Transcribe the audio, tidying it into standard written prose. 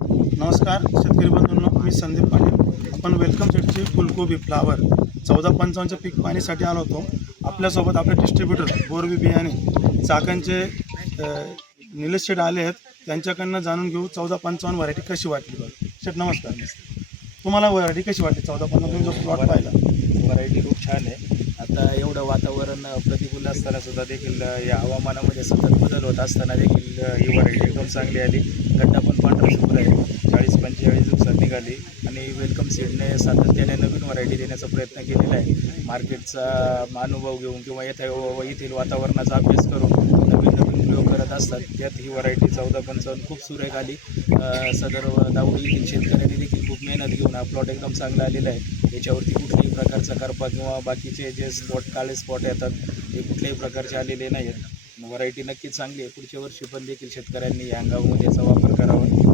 नमस्कार शेतकरी बंधूंनो, मी संदीप पाटील. आपण वेलकम सीडची फुलकोबी फ्लावर 1455च्या पीक पाहणीसाठी आलो होतो. आपल्यासोबत आपले डिस्ट्रीब्युटर बोरबी बियाणे चाकणचे निलेश शेठ आले आहेत. त्यांच्याकडनं जाणून घेऊ 1455 व्हरायटी कशी वाटली. बरं शेठ नमस्कार. तुम्हाला व्हरायटी कशी वाटली 1455? तुम्ही जो प्लॉट पाहिला व्हरायटी खूप छान आहे. आता एवढं वातावरण प्रतिकूल असताना सुद्धा देखील या हवामानामध्ये सतत बदल होत असताना देखील ही व्हरायटी एकदम चांगली आली. गड्डा पण पांढरा शुभ्र आहे. 40-45 दिवसात निघाली आणि वेलकम सीडने सातत्याने नवीन व्हरायटी देण्याचा प्रयत्न केलेला आहे. मार्केटचा अनुभव घेऊन किंवा येथील वातावरणाचा अभ्यास करून नवीन प्रयोग करत असतात. त्यात ही व्हरायटी 1455 खूप सुरेख आली. सदर दावडी येथील शेतकऱ्यांनी देखील खूप मेहनत घेऊन हा प्लॉट एकदम चांगला आलेला आहे. याच्यावरती कुठल्याही प्रकारचा करपा किंवा बाकीचे जे काळे स्पॉट येतात ते कुठल्याही प्रकारचे आलेले नाही आहेत. व्हरायटी नक्कीच चांगली आहे. पुढच्या वर्षी पण देखील शेतकऱ्यांनी या हंगामामध्ये याचा वापर करावा.